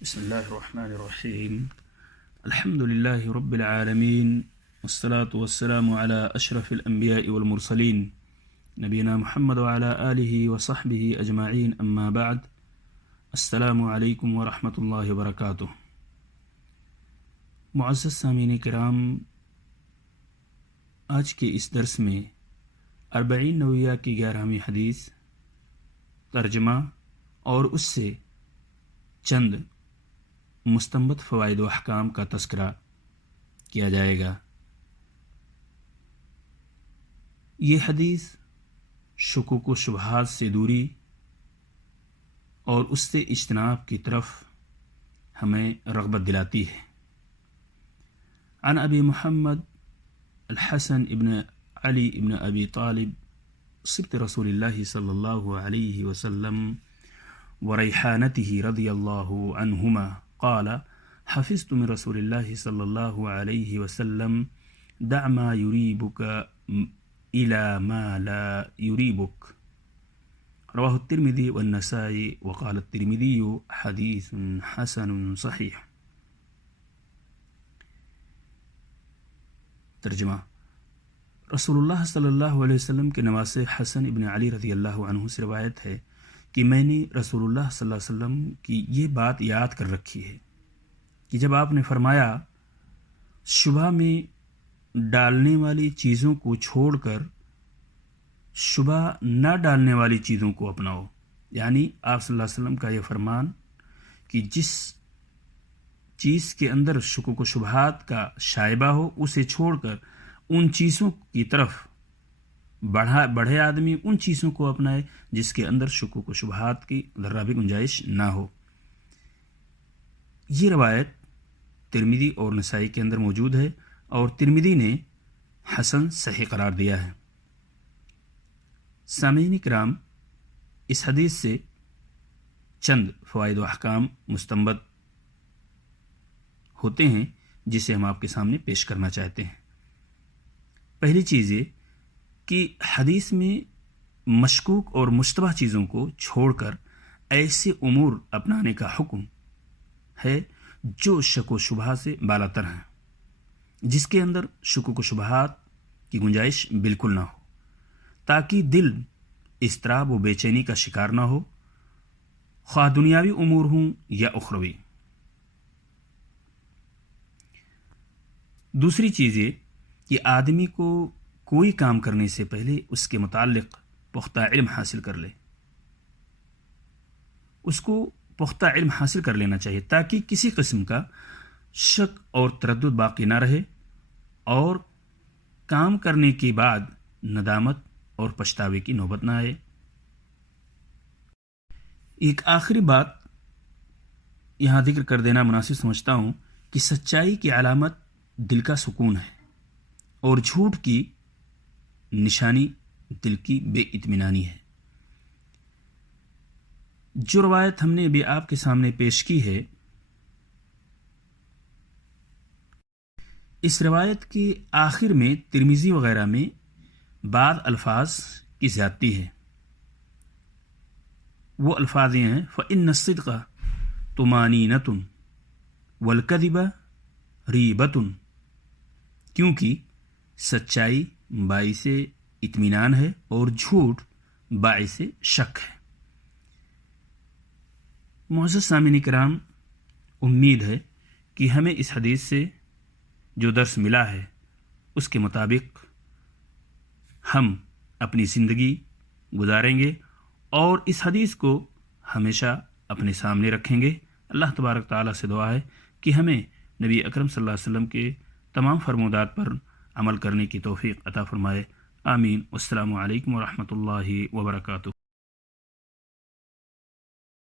بسم اللہ الرحمن الرحیم الحمد للہ رب العالمین والصلاة والسلام علی اشرف الانبیاء والمرسلین نبینا محمد وعلی آلہ وصحبہ اجمعین اما بعد السلام علیکم ورحمۃ اللہ وبرکاتہ۔ معزز سامعین کرام، آج کے اس درس میں 40 نویہ کی 11ویں حدیث، ترجمہ اور اس سے چند مستنبط فوائد و احکام کا تذکرہ کیا جائے گا۔ یہ حدیث شکوک و شبہات سے دوری اور اس سے اجتناب کی طرف ہمیں رغبت دلاتی ہے۔ عن ابی محمد الحسن ابن علی ابن ابی طالب صبت رسول اللہ صلی اللہ علیہ وسلم وريحانته رضی اللہ عنہما قال حفظت من رسول الله صلى الله عليه وسلم دع ما يريبك إلى ما لا يريبك، رواه الترمذي والنسائي، وقال الترمذي حديث حسن صحيح۔ ترجمہ: رسول اللہ صلی اللہ علیہ وسلم کے نواسے حسن ابن علی رضی اللہ عنہ سے روایت ہے کہ میں نے رسول اللہ صلی اللہ علیہ وسلم کی یہ بات یاد کر رکھی ہے کہ جب آپ نے فرمایا شبہ میں ڈالنے والی چیزوں کو چھوڑ کر شبہ نہ ڈالنے والی چیزوں کو اپناؤ، یعنی آپ صلی اللہ علیہ وسلم کا یہ فرمان کہ جس چیز کے اندر شکوک و شبہات کا شائبہ ہو اسے چھوڑ کر ان چیزوں کی طرف بڑھے آدمی ان چیزوں کو اپنائے جس کے اندر شکوک و شبہات کی ذرہ بھی گنجائش نہ ہو۔ یہ روایت ترمذی اور نسائی کے اندر موجود ہے اور ترمذی نے حسن صحیح قرار دیا ہے۔ سامعین کرام، اس حدیث سے چند فوائد و احکام مستنبط ہوتے ہیں جسے ہم آپ کے سامنے پیش کرنا چاہتے ہیں۔ پہلی چیز یہ کہ حدیث میں مشکوک اور مشتبہ چیزوں کو چھوڑ کر ایسے امور اپنانے کا حکم ہے جو شک و شبہ سے بالا تر ہیں، جس کے اندر شکوک و شبہات کی گنجائش بالکل نہ ہو، تاکہ دل اضطراب و بے چینی کا شکار نہ ہو، خواہ دنیاوی امور ہوں یا اخروی۔ دوسری چیز یہ کہ آدمی کو کوئی کام کرنے سے پہلے اس کے متعلق پختہ علم حاصل کر لے، اس کو پختہ علم حاصل کر لینا چاہیے تاکہ کسی قسم کا شک اور تردد باقی نہ رہے اور کام کرنے کے بعد ندامت اور پچھتاوے کی نوبت نہ آئے۔ ایک آخری بات یہاں ذکر کر دینا مناسب سمجھتا ہوں کہ سچائی کی علامت دل کا سکون ہے اور جھوٹ کی نشانی دل کی بے اطمینانی ہے۔ جو روایت ہم نے ابھی آپ کے سامنے پیش کی ہے، اس روایت کے آخر میں ترمذی وغیرہ میں بعض الفاظ کی زیادتی ہے۔ وہ الفاظ یہ ہیں: فَإِنَّ الصِّدْقَ طُمَانِینَةٌ وَالْكَذِبَ رِیبَةٌ، کیونکہ سچائی باعث اطمینان ہے اور جھوٹ باعث شک ہے۔ معزز سامعین کرام، امید ہے کہ ہمیں اس حدیث سے جو درس ملا ہے اس کے مطابق ہم اپنی زندگی گزاریں گے اور اس حدیث کو ہمیشہ اپنے سامنے رکھیں گے۔ اللہ تبارک تعالیٰ سے دعا ہے کہ ہمیں نبی اکرم صلی اللہ علیہ وسلم کے تمام فرمودات پر عمل کرنے کی توفیق عطا فرمائے۔ آمین۔ والسلام علیکم ورحمۃ اللہ وبرکاتہ۔